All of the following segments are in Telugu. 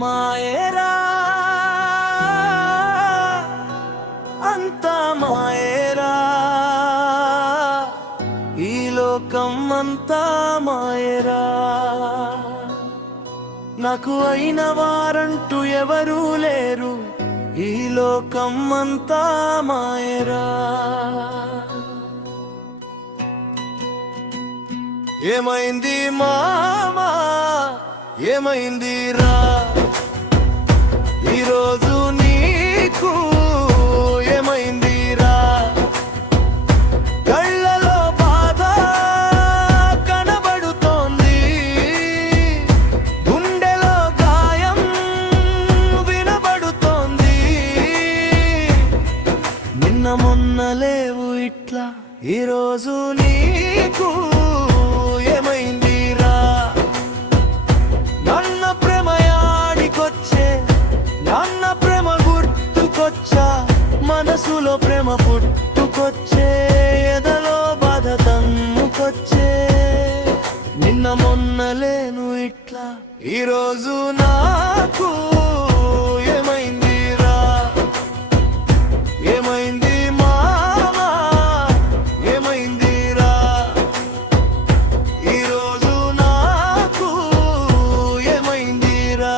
మాయేరా అంతా మాయేరా, ఈ లోకం అంతా మాయేరా. నాకు అయిన వారంటూ ఎవరూ లేరు, ఈ లోకం అంతా మాయేరా. ఏమైంది మామా, ఏమైంది రా, ఈరోజు నీకు ఏమైంది రా? కళ్ళలో బాధ కనబడుతోంది, గుండెలో గాయం వినబడుతోంది. నిన్న మొన్న లేవు ఇట్లా, ఈరోజు నీకు ఏమైంది రా? నాన్న ప్రేమ యాడికొచ్చే, నాన్న ప్రేమ గుర్తుకొచ్చా, మనసులో ప్రేమ పుట్టుకొచ్చే, ఎదలో బాధ తన్నుకొచ్చే. నిన్న మొన్న లేను ఇట్లా, ఈరోజు నాకు ఏమైంది రా? ఏమైంది మామా, ఏమైంది రా? ఈరోజు నాకు ఏమైంది రా?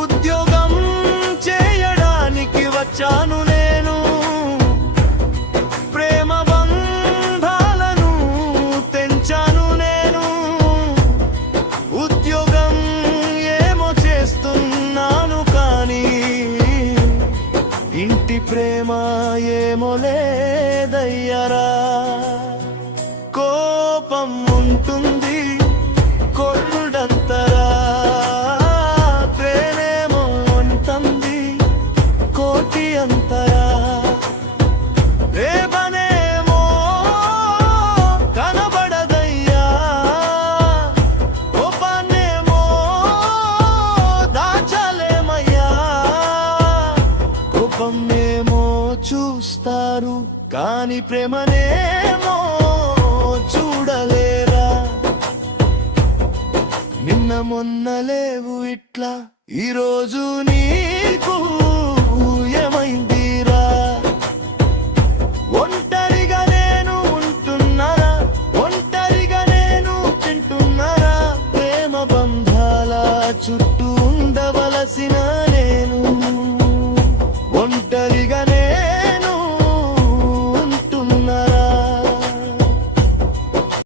ఉద్యోగం చేయడానికి వచ్చాను నేను, ప్రేమ బంధాలను తెంచాను నేను. ఉద్యోగం ఏమో చేస్తున్నాను కానీ, ఇంటి ప్రేమ ఏమో లేదయ్యరా. కోపం ఉంటుంది కొడుడంతరా, ప్రేమేమో ఉంటుంది కోటి అంతరా. రేపనేమో కనబడదయ్యా, కోపాన్నేమో దాచలేమయ్యా. కోపమేమో చూస్తారు కాని ప్రేమనేమో చూడలేరా. నిన్న మొన్న లేవు ఇట్లా, ఈరోజు నీకు ఏమైంది రా? ఒంటరిగా నేను ఉంటున్నారా, ఒంటరిగా నేను తింటున్నారా, ప్రేమ బంధాల చుట్టూ